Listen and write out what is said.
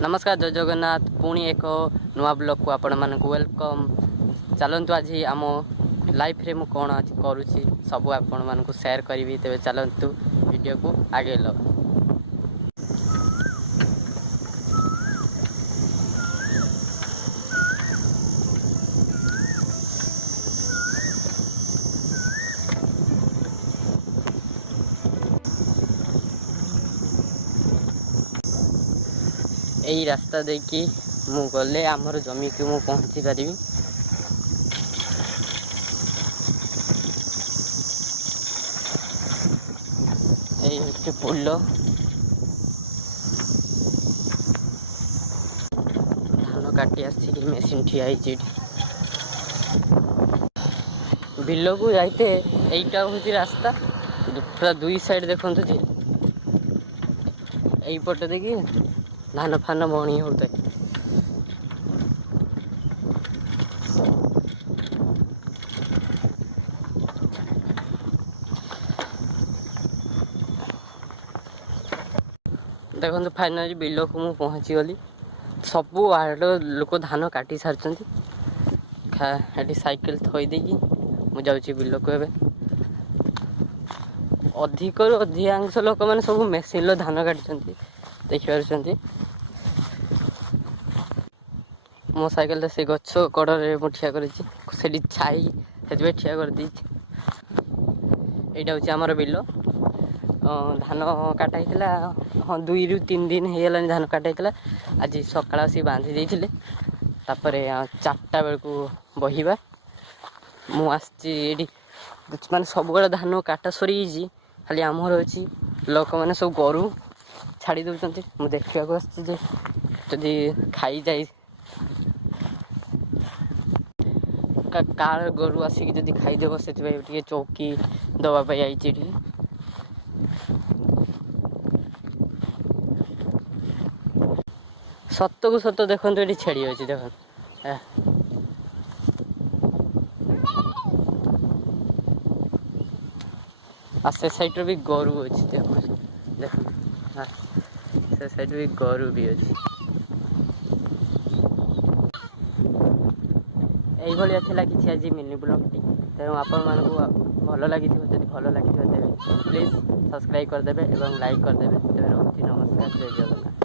नमस्कार जय जगन्नाथ पुणी एक नुआ ब्लॉग को आपण मानक वेलकम। चलतु आज आम लाइफ रे मु कौन आज करुँची सब आपण मानक शेयर करी तेज चलतु वीडियो को आगे लो। यही रास्ता देखी मु गले आमर जमी को मु पहुँची पारि। यही पुल धान काटी आसिक मेसीन ठिया बिल को जाते यहीटा हूँ रास्ता पूरा दुई साइड देखु यहीपटे देखिए धान फान बणी होता है। देखो फाइनाली बिल को मु पहुँची गली सबू आड़ लोक धान काटी सारी साइकिल थोईदे मुझे बिल को एवं अधिक अधिकांश लोक मैंने सब मेसीन धान काटुंट देखिपे। मो साइकेल से गछ कड़े मुझे ठिया कर छाई से ठिया कर यहाँ हूँ आमर बिल धान काटा होता हाँ 2 ରୁ 3 दिन होगा धान काटा आज सकाल आसी बांधी देते तापर 4टा बेलू बहिबा मुझे माने सब धान काटा सरी खाली आमर अच्छी लोक मैंने सब गोरु छाड़ी दौरान मुझे देखा जदि खाई जाए कार गोरु आसिक जदि खाईदेव से चौकी दवाई आई सत को सत देखो ये छेड़ी अच्छी देख से साइड भी गोरु अच्छी देख देख से साइड भी गोरु भी अच्छी यही थिला कि आज मिनी ब्लॉगटी तेणु आपण मानक भल लगी जब भल लगी तेज प्लीज सब्सक्राइब करदे और लाइक करदे। तेज रोचे नमस्कार जय जगन्नाथ।